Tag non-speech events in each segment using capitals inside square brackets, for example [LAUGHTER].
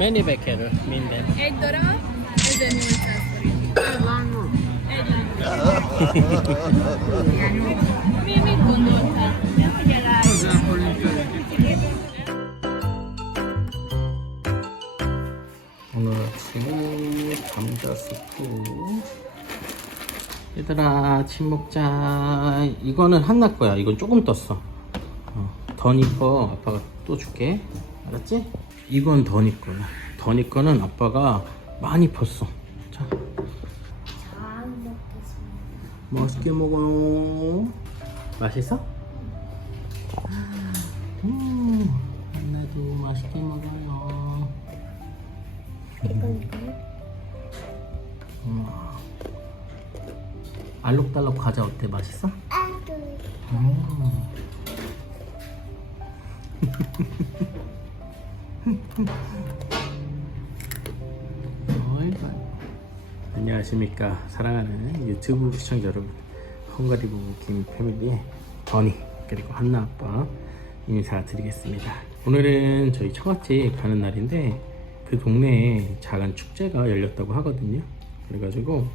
Mennyi kerül minden? Egy darab, 1800 forint. Egy lányom. Mi mit gondoltál? Nem figyel rá. 오늘 아침은 감자 스프 얘들아 아침 먹자 이거는 한나 거야 이건 조금 떴어 어, 더니 거 아빠가 또 줄게 알았지? 이건 더니 거야 더니 거는 아빠가 많이 폈어 자 맛있게 먹어요 맛있어? 음 한나도 맛있게 먹어요 알록달록 과자 어때? 맛있어? 음. 어이구. [LAUGHS] 안녕하십니까. 사랑하는 유튜브 시청자 여러분. 헝가리 부부 김 패밀리의 버니 그리고 한나 아빠 인사드리겠습니다. 오늘은 저희 처갓집 가는 날인데 그 동네에 작은 축제가 열렸다고 하거든요. 그래가지고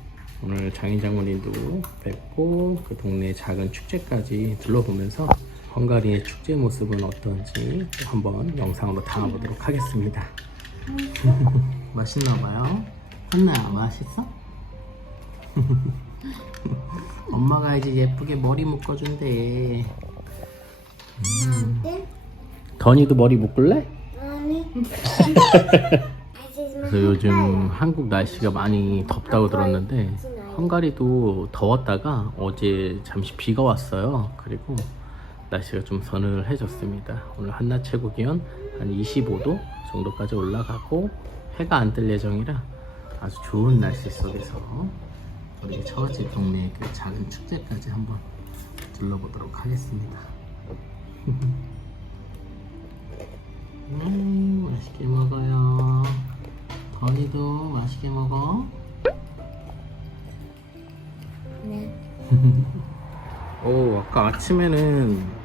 오늘 장인 장모님도 뵙고 그 동네 작은 축제까지 둘러보면서 헝가리의 축제 모습은 어떤지 또 한번 영상으로 담아보도록 하겠습니다 [LAUGHS] 맛있나봐요 한나야 맛있어? [LAUGHS] 엄마가 이제 예쁘게 머리 묶어준대 더니도 머리 묶을래? [LAUGHS] 그래서 요즘 한국 날씨가 많이 덥다고 들었는데 헝가리도 더웠다가 어제 잠시 비가 왔어요. 그리고 날씨가 좀 서늘해졌습니다. 오늘 한낮 최고 기온 한 25도 정도까지 올라가고 해가 안 뜰 예정이라 아주 좋은 날씨 속에서 우리 처갓집 동네 그 작은 축제까지 한번 둘러보도록 하겠습니다. [LAUGHS] 음, 맛있게 먹어요. 더니도 맛있게 먹어. [LAUGHS] 오, 아까 아침에는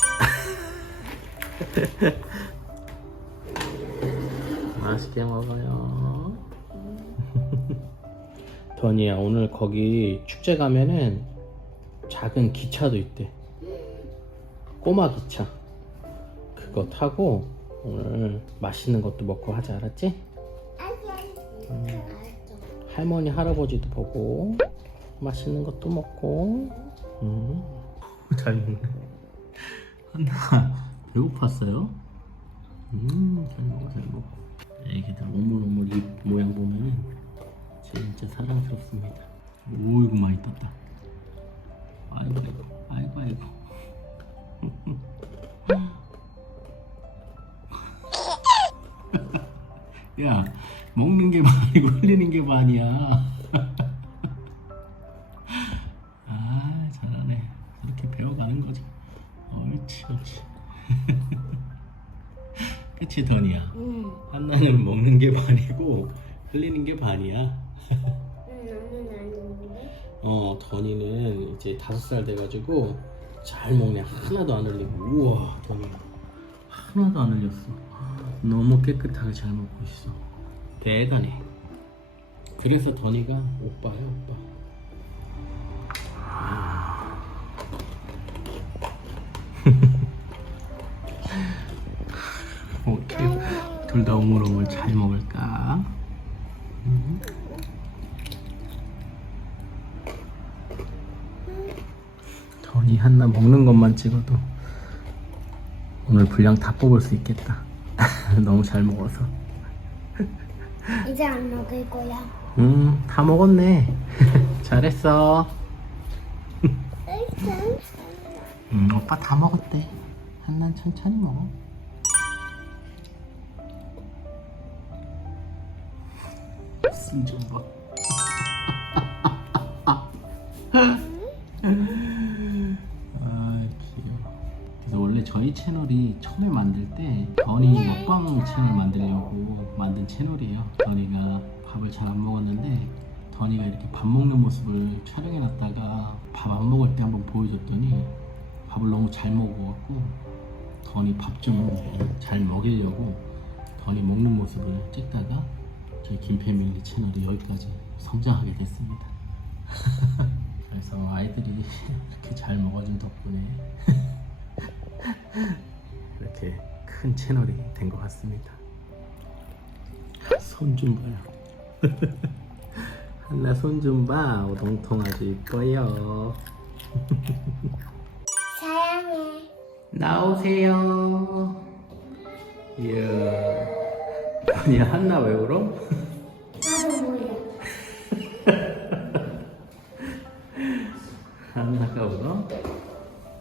[LAUGHS] 맛있게 먹어요. [LAUGHS] 더니야 오늘 거기 축제 가면은 작은 기차도 있대. 꼬마 기차. 그거 타고 오늘 맛있는 것도 먹고 하자 알았지? 음. 할머니 할아버지도 보고 맛있는 것도 먹고. 음. [LAUGHS] 잘 먹네. 한나 배고팠어요? 음, 잘 먹어, 잘 먹어. 애기들 오물오물 입 모양 보면은 진짜 사랑스럽습니다. 오이고 많이 떴다. 아이고, 아이고, 아이고, 아이고. [LAUGHS] 야, 먹는 게 반이고 흘리는 게 반이야. 치, 더니야? 응. 한나는 먹는 게 반이고 흘리는 게 반이야. 응, 나는 아닌데. 어, 더니는 이제 다섯 살 돼가지고 잘 먹네. 하나도 안 흘리고. 우와, 더니 하나도 안 흘렸어. 너무 깨끗하게 잘 먹고 있어. 대단해. 그래서 더니가 오빠야, 오빠. 둘 다 오물오물 잘 먹을까? 음. 더니 한나 먹는 것만 찍어도 오늘 분량 다 뽑을 수 있겠다. [LAUGHS] 너무 잘 먹어서. 이제 안 먹을 거야. 음, 다 먹었네. [LAUGHS] 잘했어. 음, 오빠 다 먹었대. 한난 천천히 먹어. 숨좀 봐. 아 귀여워. 그래서 원래 저희 채널이 처음에 만들 때 더니 먹방 채널 만들려고 만든 채널이에요. 더니가 밥을 잘 안 먹었는데 더니가 이렇게 밥 먹는 모습을 촬영해 놨다가 밥 안 먹을 때 한번 보여줬더니 밥을 너무 잘 먹어갖고 더니 밥 좀 잘 먹이려고 더니 먹는 모습을 찍다가 저희 김패밀리 채널이 여기까지 성장하게 됐습니다. [LAUGHS] 그래서 아이들이 이렇게 잘 먹어준 덕분에 [LAUGHS] 이렇게 큰 채널이 된 것 같습니다. 손 좀 봐요. [LAUGHS] 한나 손 좀 봐. 오동통 아주 이뻐요. 사랑해. 나오세요. 이야. 아니 한나 왜 울어? 나도 몰라. 한나가 울어?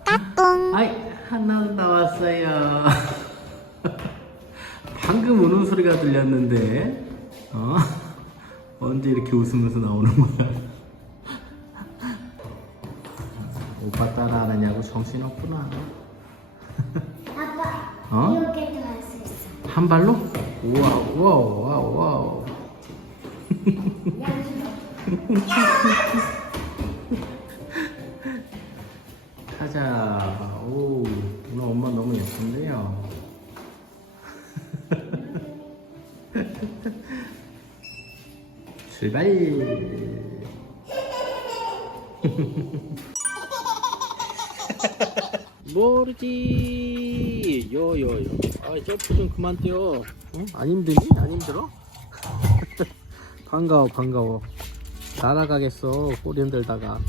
따뚱. 아이 한나도 나왔어요. 방금 우는 소리가 들렸는데, 어? 언제 이렇게 웃으면서 나오는 거야? 오빠 따라 안 하냐고 정신 없구나. 아빠, 어? 이렇게도 할수 있어. 한 발로? 우 와 우 와 우 와 우와. 가자. 오, 오늘 엄마 너무 예쁜데요. [LAUGHS] 출발. [LAUGHS] 모르지. 요요요. 아 점프 좀 그만 뛰어. 응? 안 힘드니? 안 힘들어? [LAUGHS] 반가워 반가워. 날아가겠어 꼬리 흔들다가.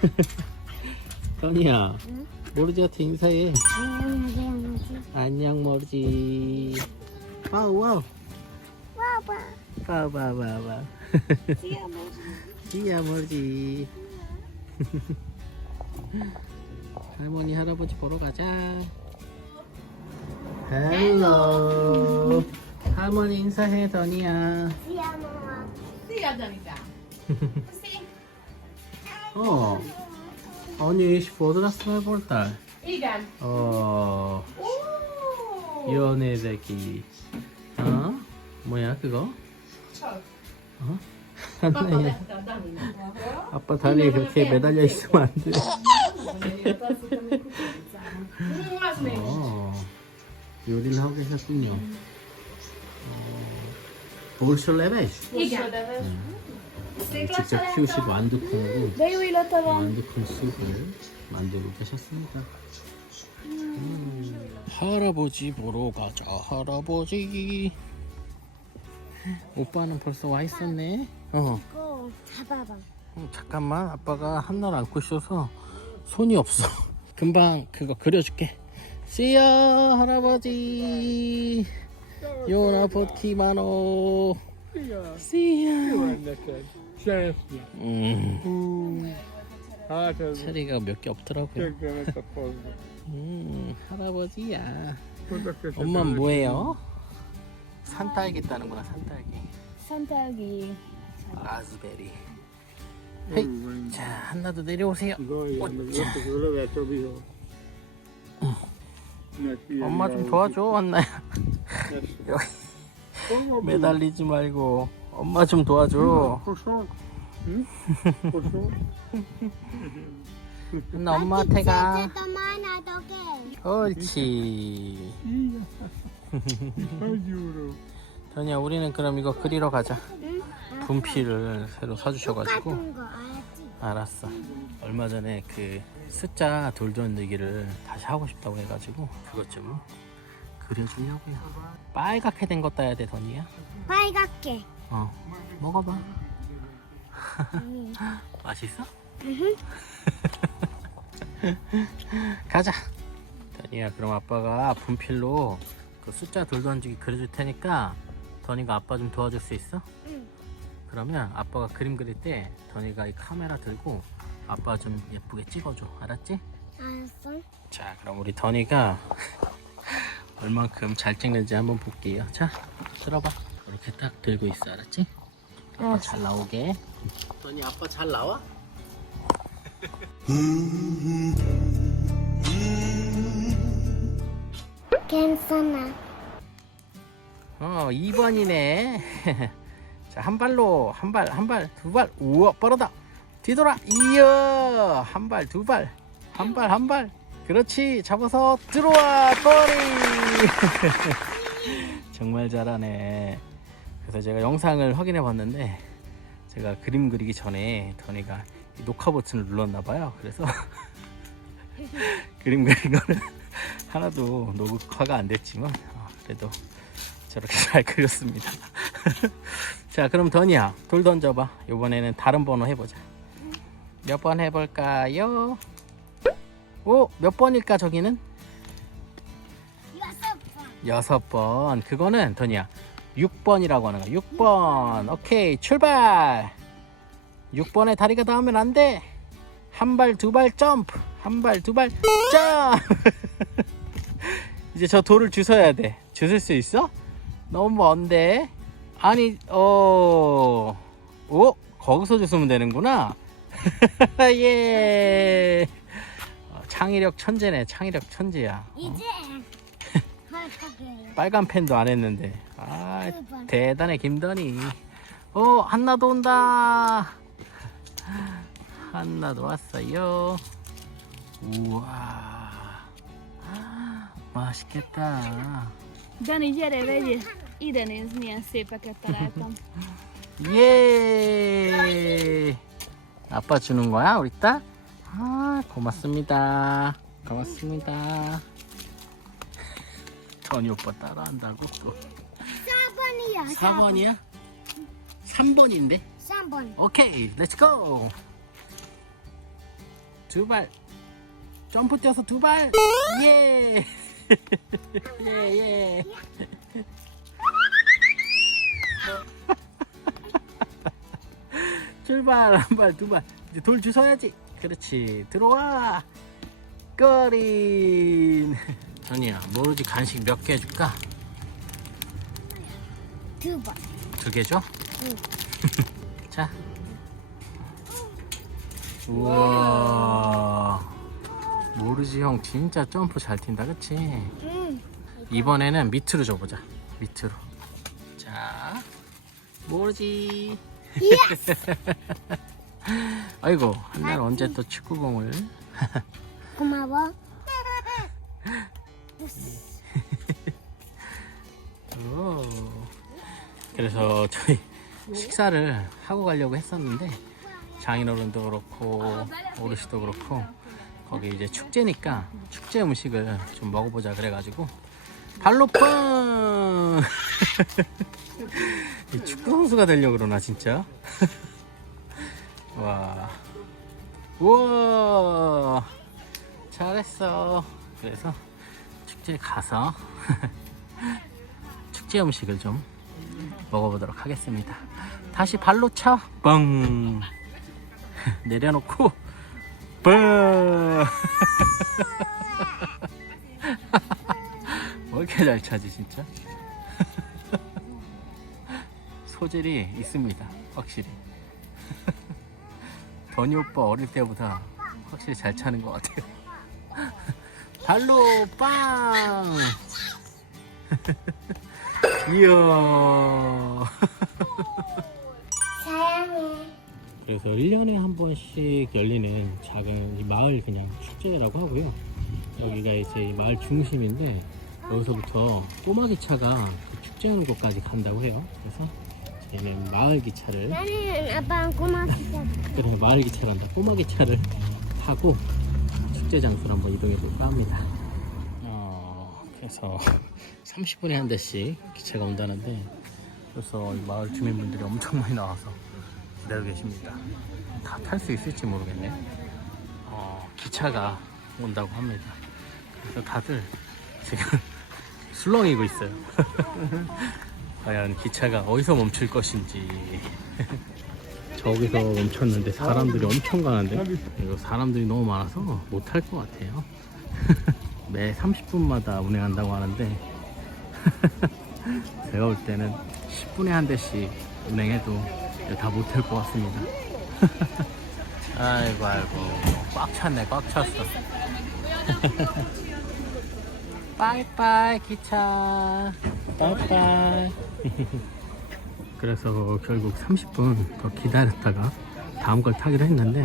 [LAUGHS] 현이야. 응? 모르지한테 인사해. 안녕하세요. 안녕 모르지. 와우 와우. 와봐. 봐봐봐봐. 지야 뭐지? 지야 모르지. 할머니 할아버지 보러 가자. 헬로. 할머니 인사해 더니야. 뭐? Danita. See? 어. 아니 포드라스말 볼딸. Igen. 어. Oh. 연애대기. 어? 뭐야 그거? 어? Danina. 아빠 다리에 그렇게 매달려 있으면 안 돼. Mm, az még. 어, 요리를 하고 계셨군요. 어, 볼쇼레베 Igen. 직접 키우신 완두콩으로 van. 완두콩 숲을 만들고 계셨습니다. 음, 할아버지 보러 가자, 할아버지. 오빠는 벌써 와 있었네. 어, 이거 잡아봐. 어, 잠깐만, 아빠가 한 날 안고 있어서 손이 없어. [LAUGHS] 금방 그거 그려줄게. See ya, 할아버지. 요나 포키마노. See ya. Szeretni. 음, 체리가 몇 개 없더라고요. 음, 할아버지야. 엄마는 뭐예요? 산딸기 따는구나, 산딸기. 산딸기. 라즈베리. 헤이. 자, 한나도 내려오세요. Meg 엄마 좀 도와줘, 여기 Hol van 매달리지 말고 엄마 좀 도와줘. Koson? 한나 엄마한테 가. 옳지. 전이야, 우리는 그럼 이거 그리러 가자. 분필을 새로 사주셔가지고. 알았어. 얼마 전에 그 숫자 돌돌리기를 다시 하고 싶다고 해가지고 그것 좀 그려주려고요. 빨갛게 된 거 따야 돼, 더니야. 빨갛게. 어, 먹어봐. [LAUGHS] 맛있어? [LAUGHS] 가자. 더니야, 그럼 아빠가 분필로 그 숫자 돌 던지기 그려줄 테니까 더니가 아빠 좀 도와줄 수 있어? 응. 그러면 아빠가 그림 그릴 때 더니가 이 카메라 들고 아빠 좀 예쁘게 찍어줘. 알았지? 알았어. 자, 그럼 우리 더니가 [LAUGHS] 얼만큼 잘 찍는지 한번 볼게요. 자, 들어봐. 이렇게 딱 들고 있어. 알았지? 아빠 잘 나오게. 너니 아빠 잘 나와? 괜찮아. 어, 2번이네. [LAUGHS] 자, 한 발로 한 발, 한 발, 두 발. 우와, 빠르다. 뒤돌아. 이야. 한 발, 두 발. 한 발, 한 발. 그렇지. 잡아서 들어와. 꼬리. [LAUGHS] 정말 잘하네. 그래서 제가 영상을 확인해 봤는데 제가 그림 그리기 전에 더니가 이 녹화 버튼을 눌렀나 봐요. 그래서 [LAUGHS] 그림 그린 거는 하나도 녹화가 안 됐지만 어, 그래도 저렇게 잘 그렸습니다. [LAUGHS] 자, 그럼 더니야, 돌 던져봐. 이번에는 다른 번호 해보자. 몇 번 해볼까요? 오, 몇 번일까, 저기는? 여섯 번. 여섯 번. 그거는 더니야, 6번이라고 하는 거야. 6번. 오케이, 출발! 6번에 다리가 닿으면 안 돼. 한 발, 두 발 점프. 한 발, 두 발 점프. [LAUGHS] 이제 저 돌을 주워야 돼. 주실 수 있어? 너무 먼데? 아니, 어, 오, 거기서 주우면 되는구나. [LAUGHS] 예. 어, 창의력 천재네, 창의력 천재야. 어? 이제 할 거예요. 빨간 펜도 안 했는데. 아. 대단해, 김더니. 어, 한나도 온다. 한나도 왔어요. 우와. 맛있겠다. Dani, gyere, vegyél! Ide találtam. 예. 아빠 주는 거야, 우리 딸? 아, 고맙습니다. 고맙습니다. [LAUGHS] 전이 오빠 따라한다고 또. 4번이요. 4번이야? 3번인데? 3번. 오케이, 렛츠 고! 두 발. 점프 뛰어서 두 발. 예! [LAUGHS] 예, 예. [LAUGHS] 출발, 한 발, 두 발. 이제 돌 주워야지. 그렇지. 들어와. 꺼린. 전이야, 모르지 간식 몇개 해줄까? 두 번. 두 개 줘? 응. 자. 우와. 모르지 형 진짜 점프 잘 튄다 그치? 응. 이번에는 밑으로 줘보자 밑으로 자 모르지 [LAUGHS] 아이고 한날 언제 또 축구공을 [LAUGHS] 고마워. 오. 그래서 저희 식사를 하고 가려고 했었는데 장인어른도 그렇고 어르신도 그렇고 거기 이제 축제니까 축제 음식을 좀 먹어보자 그래가지고 발로 뻥! [LAUGHS] 이 축구 선수가 되려고 그러나 진짜 [LAUGHS] 와 우와 잘했어 그래서 축제에 가서 [LAUGHS] 축제 음식을 좀 먹어보도록 하겠습니다. 다시 발로 차. 뻥. [LAUGHS] 내려놓고 뻥. 왜 이렇게 잘 차지 진짜? 소질이 있습니다. 확실히. [LAUGHS] 더니 오빠 어릴 때보다 확실히 잘 차는 것 같아요. [LAUGHS] 발로 빵. [LAUGHS] 이야. 사랑해. 그래서 1년에 한 번씩 열리는 작은 이 마을 그냥 축제라고 하고요. 여기가 이제 이 마을 중심인데 여기서부터 꼬마 기차가 그 축제하는 곳까지 간다고 해요. 그래서 저희는 마을 기차를 나는 아빠랑 고맙다. 그래 마을 기차란다. 꼬마 기차를 타고 축제 장소로 한번 이동해 볼까 합니다. 어, 그래서 30분에 한 대씩 기차가 온다는데 그래서 이 마을 주민분들이 엄청 많이 나와서 기다리고 계십니다. 다 탈 수 있을지 모르겠네. 어, 기차가 온다고 합니다. 그래서 다들 지금 [LAUGHS] 술렁이고 있어요. [LAUGHS] 과연 기차가 어디서 멈출 것인지. [LAUGHS] 저기서 멈췄는데 사람들이 엄청 가는데 이거 사람들이 너무 많아서 못탈것 같아요. [LAUGHS] 매 30분마다 운행한다고 하는데 [LAUGHS] 제가 볼 때는 10분에 한 대씩 운행해도 다 못할 것 같습니다. 아이고 아이고 꽉 찼네 꽉 찼어. 빠이빠이 기차 빠이빠이. [LAUGHS] 그래서 결국 30분 더 기다렸다가 다음 걸 타기로 했는데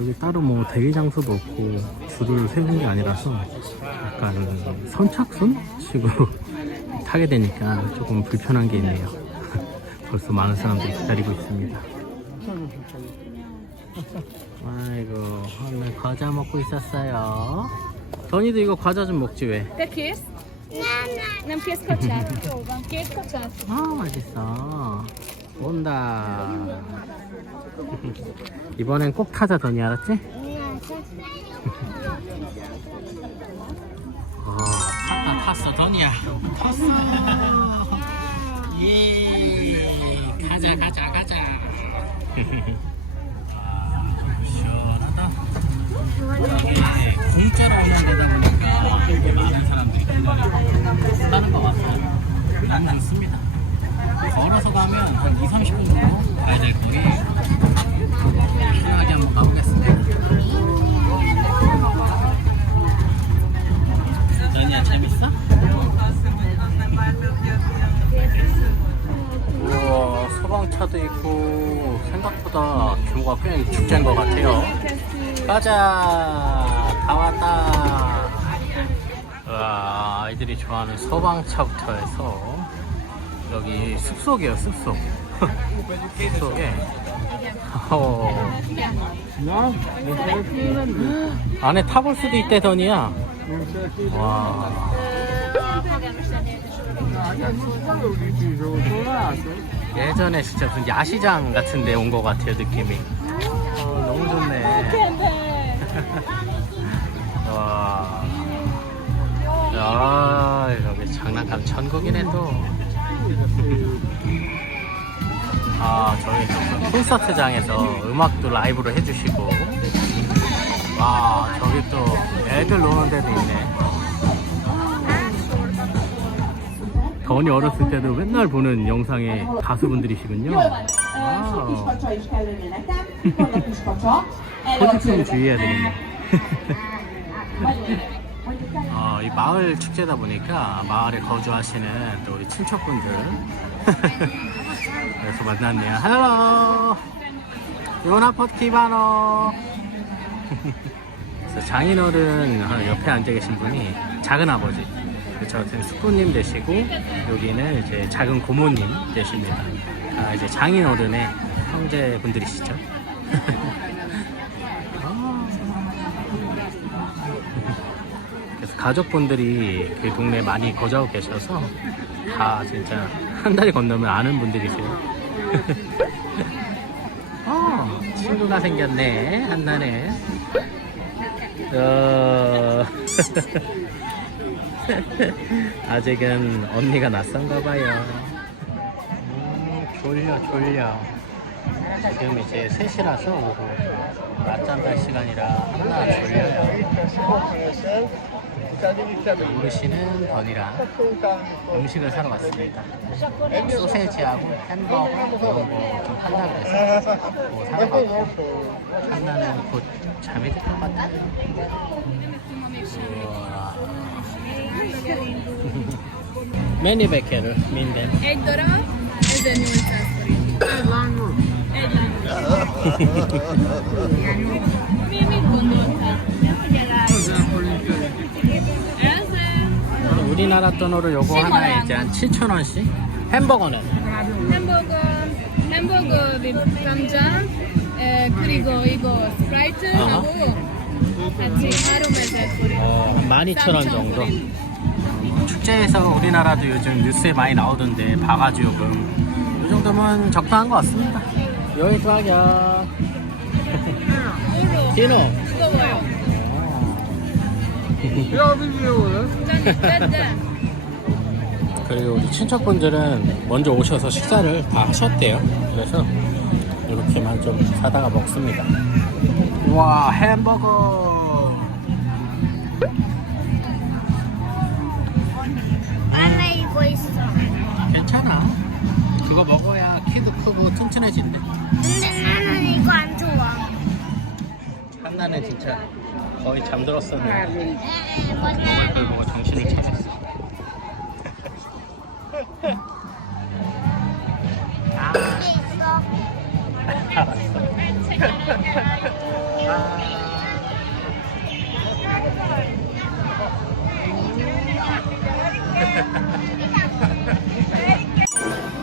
여기 따로 뭐 대기 장소도 없고 줄을 세우는 게 아니라서 약간 선착순 식으로 [LAUGHS] 타게 되니까 조금 불편한 게 있네요. [LAUGHS] 벌써 많은 사람들이 기다리고 있습니다. 아이고 오늘 과자 먹고 있었어요. 전이도 이거 과자 좀 먹지 왜? Kész? Nem kacsát? Jó van, két kacsát? 아 맛있어. 온다. 이번엔 꼭 타자 더니. 알았지? 어, 탔다 탔어 더니야. 탔어. 예. 가자 가자 가자. 아, 시원하다. 이게 공짜로 오는 데다 이렇게 많은 사람들이 기다리고 하는 것 같아요 안 않습니다 걸어서 가면 한 2, 30분 정도 가야 될 거리 편하게 한번 가보겠습니다 전이야 재밌어? 우와 소방차도 있고 생각보다 규모가 꽤 축제인 것 같아요 가자 다 왔다 와 아 이들이 좋아하는 소방차부터 해서 여기 숲속이에요 숲속. [LAUGHS] 숲속에. 어. 안에 타볼 수도 있대 더니야. Dan zeg je, 와. 예전에 진짜 무슨 야시장 같은 데 온 것 같아요 느낌이. 어, 너무 좋네 [LAUGHS] 장난감 천국이네 또. 아, 저희 또 콘서트장에서 음악도 라이브로 해주시고. 와, 저기 또 애들 노는 데도 있네. 더니 어렸을 때도 맨날 보는 영상의 kiskacsa. 포지션 좀 주의해야 되겠네. [LAUGHS] 마을 축제다 보니까 마을에 거주하시는 또 우리 친척분들 [LAUGHS] 그래서 만났네요. 할로 요나포트 키바노 그래서 장인어른 옆에 앉아 계신 분이 작은 아버지 저 같은 숙부님 되시고 여기는 이제 작은 고모님 되십니다. 아, 이제 장인어른의 형제분들이시죠. [LAUGHS] 가족분들이 그 동네에 많이 거주하고 계셔서 다 진짜 한 달이 건너면 아는 분들이세요. [LAUGHS] 어, 친구가 생겼네, 한나네. 어, [LAUGHS] 아직은 언니가 낯선가 봐요. 음, 졸려, 졸려. 지금 이제 3시라서 오후 낮잠 잘 시간이라 한나 졸려요. 어르신은 던이랑 음식을 사러 왔습니다. 소세지하고 햄버거 이런 거좀 한다고 해서 뭐 사러 갔고 한나는 곧 잠이 들 것 같아요. minden? Egy darab, 1800 forint. Egy lányról. Egy lány. Mi mit gondoltál? 우리나라 돈으로 요거 하나에 이제 한 7,000원씩? 햄버거는? hamburger, hamburger with 그리고 이거 스프라이트하고 같이 3000 forint. 어, 한 12,000원 정도. 축제에서 우리나라도 요즘 뉴스에 많이 나오던데 바가지 요금. 이 정도면 적당한 것 같습니다. 여기 가격. 유로. 디노. 그리고 우리 친척분들은 먼저 오셔서 식사를 다 하셨대요. 그래서 이렇게만 좀 사다가 먹습니다. 와 햄버거. 안에 이거 있어. 괜찮아. 그거 먹어야 키도 크고 튼튼해진대. 근데 나는 이거 안 좋아. 한나는 진짜 거의 잠들었었는데 에, 맞아. 그걸 보고 정신을 차렸어. 아. 알았어.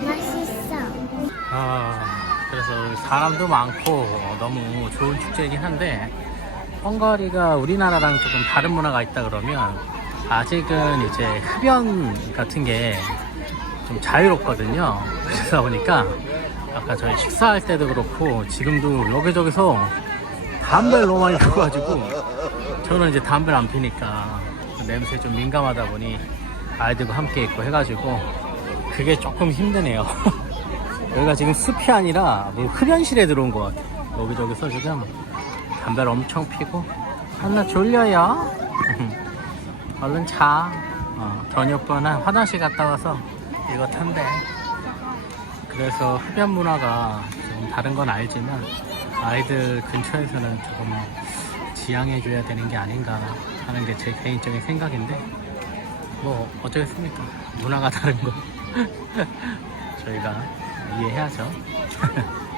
맛있어. 아, 그래서 사람도 많고 너무 좋은 축제이긴 한데 헝가리가 우리나라랑 조금 다른 문화가 있다 그러면 아직은 이제 흡연 같은 게 좀 자유롭거든요. 그러다 보니까 아까 저희 식사할 때도 그렇고 지금도 여기저기서 담배를 너무 많이 피워가지고 저는 이제 담배를 안 피니까 그 냄새에 좀 민감하다 보니 아이들과 함께 있고 해가지고 그게 조금 힘드네요. [LAUGHS] 여기가 지금 숲이 아니라 뭐 흡연실에 들어온 것 같아요. 여기저기서 지금 담배를 엄청 피고 한나 졸려요. [LAUGHS] 얼른 자. 어, 견이 오빠는 화장실 갔다 와서 이거 탄대. 그래서 흡연 문화가 좀 다른 건 알지만 아이들 근처에서는 조금 지양해줘야 되는 게 아닌가 하는 게 제 개인적인 생각인데 뭐 어쩌겠습니까 문화가 다른 거 [LAUGHS] 저희가 이해해야죠 [LAUGHS]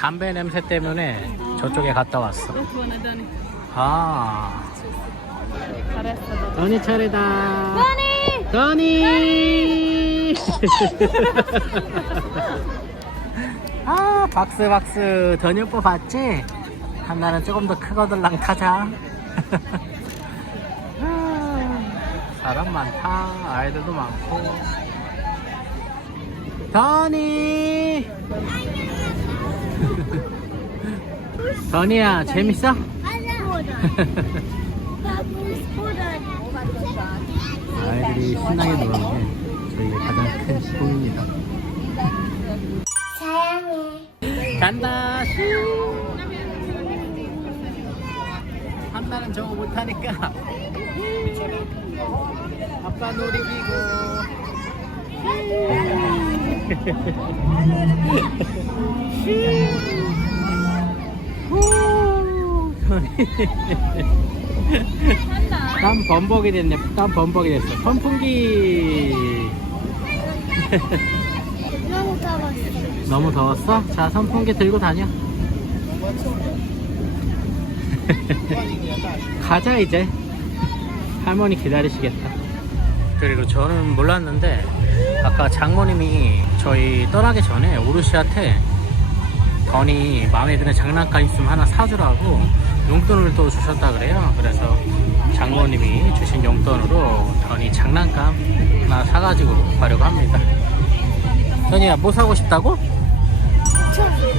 담배 냄새 때문에 저쪽에 갔다 왔어. Dani. 아. 더니 차례다. 더니! 더니! [LAUGHS] 아 박스 박스. 더니 오빠 봤지? 한나는 조금 더 크거들랑 타자. [LAUGHS] 아, 사람 많다. 아이들도 많고. 더니 [LAUGHS] 더니야 재밌어? 아이들이 신나게 노는 게 저희의 가장 큰 꿈입니다. 사랑해. 간다. 슈. 한나는 저거 못하니까. [LAUGHS] 아빠 놀이기구. [LAUGHS] 땀 범벅이 됐네. 땀 범벅이 됐어. 선풍기. 너무 더웠어. 너무 더웠어? 자, 선풍기 들고 다녀. [LAUGHS] 가자, 이제. 할머니 기다리시겠다. 그리고 저는 몰랐는데, 아까 장모님이 저희 떠나기 전에 오르시한테 던이 마음에 드는 장난감 있으면 하나 사주라고 용돈을 또 주셨다 그래요. 그래서 장모님이 주신 용돈으로 던이 장난감 하나 사가지고 가려고 합니다. 던이야, 뭐 사고 싶다고?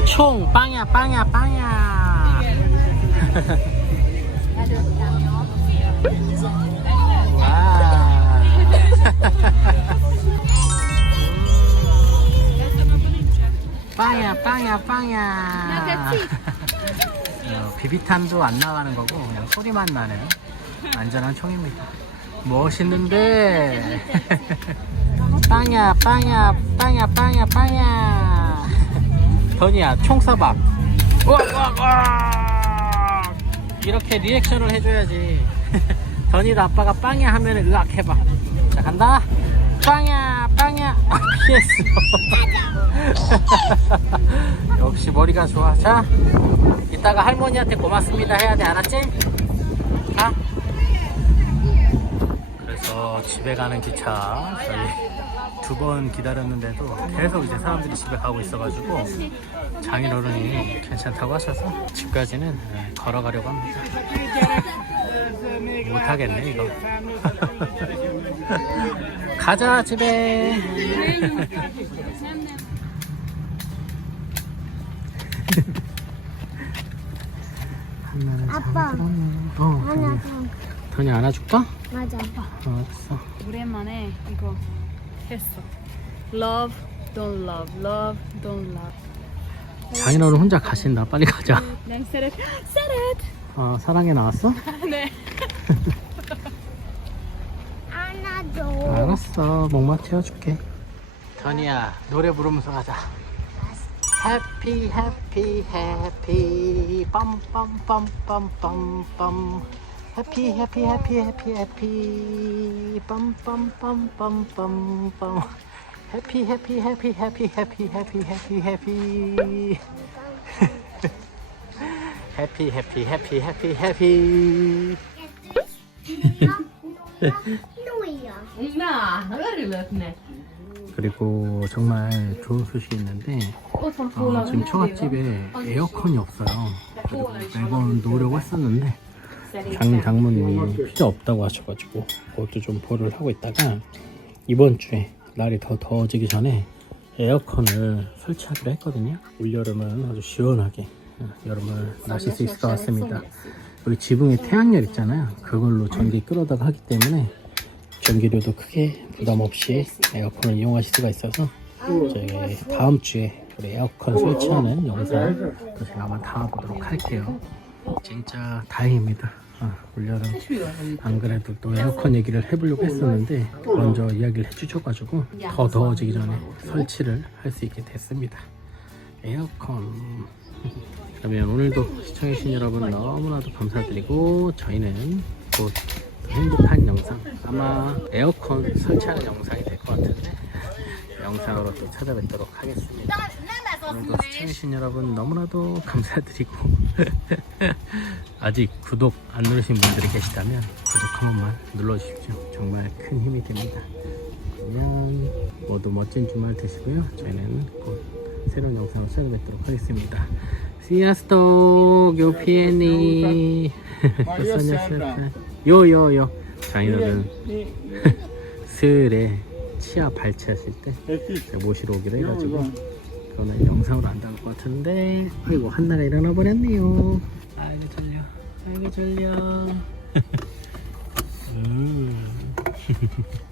총 빵야 빵야 빵야 와 [LAUGHS] 빵야 빵야 빵야. 어, 비비탄도 안 나가는 거고 그냥 소리만 나는 안전한 총입니다. 멋있는데. [LAUGHS] 빵야 빵야 빵야 빵야 빵야. 더니야 총 쏴봐. 우와 우와 우와. 이렇게 리액션을 해줘야지. [LAUGHS] 더니도 아빠가 빵야 하면 으악 해봐. 자 간다. 빵야 빵야. 아, 피했어 [LAUGHS] [LAUGHS] 역시 머리가 좋아 자 이따가 할머니한테 고맙습니다 해야 돼 알았지? 가 그래서 집에 가는 기차 저희 두 번 기다렸는데도 계속 이제 사람들이 집에 가고 있어가지고 장인어른이 괜찮다고 하셔서 집까지는 네, 걸어가려고 합니다. 못하겠네 이거. [LAUGHS] 가자 집에. [LAUGHS] 한나는 아빠. 어, 아니야, 더니 안아줄까? 맞아. 어, 알았어. 오랜만에 이거 했어. Love, don't love, love, don't love. 장인어른 혼자 가신다. 빨리 가자. 난 세렛, 세렛. 어, 사랑해 나왔어? [LAUGHS] 네. [LAUGHS] 안아줘. 알았어. 목마 태워줄게. 전이야 노래 부르면서 가자 Happy, happy, happy. Bum, bum, bum, bum, bum, bum. Happy, happy, happy, happy, happy. Bum, bum, bum, bum, bum, bum. Happy, happy, happy, happy, happy, happy, happy, happy. happy, happy, happy, happy, happy. Nuja, nuja. Na, hör du, Löfne? 그리고 정말 좋은 소식이 있는데 어, 지금 처갓집에 에어컨이 없어요. 그리고 매번 놓으려고 했었는데 장 장모님이 필요 없다고 하셔가지고 그것도 좀 보류를 하고 있다가 이번 주에 날이 더 더워지기 전에 에어컨을 설치하기로 했거든요. 올 여름은 아주 시원하게 어, 여름을 나실 수 있을 것 같습니다. 여기 지붕에 태양열 있잖아요. 그걸로 전기 끌어다가 하기 때문에 전기료도 크게 부담 없이 에어컨을 이용하실 수가 있어서 저희 다음 주에 우리 에어컨 설치하는 영상 또 제가 한번 담아보도록 할게요. 진짜 다행입니다. 아, 올여름 안 그래도 또 에어컨 얘기를 해보려고 했었는데 먼저 이야기를 해주셔가지고 더 더워지기 전에 설치를 할 수 있게 됐습니다. 에어컨. 그러면 오늘도 시청해주신 여러분 너무나도 감사드리고 저희는 곧 행복한 영상 아마 에어컨 설치하는 영상이 될 것 같은데 [LAUGHS] 영상으로 또 찾아뵙도록 하겠습니다. 오늘도 시청해주신 여러분 너무나도 감사드리고 [LAUGHS] 아직 구독 안 누르신 분들이 계시다면 구독 한 번만 눌러주십시오. 정말 큰 힘이 됩니다. 그러면 모두 멋진 주말 되시고요. 저희는 곧 새로운 영상으로 찾아뵙도록 하겠습니다. 시아스톡 요피에니 요요요 장인어른 스을에 치아 발치하실 때 모시러 오기로 해가지고 그거는 영상으로 안 나올 것 같은데. 아이고 한나라 일어나 버렸네요. 아이고 졸려. 아이고 졸려. [LAUGHS] 음. [LAUGHS]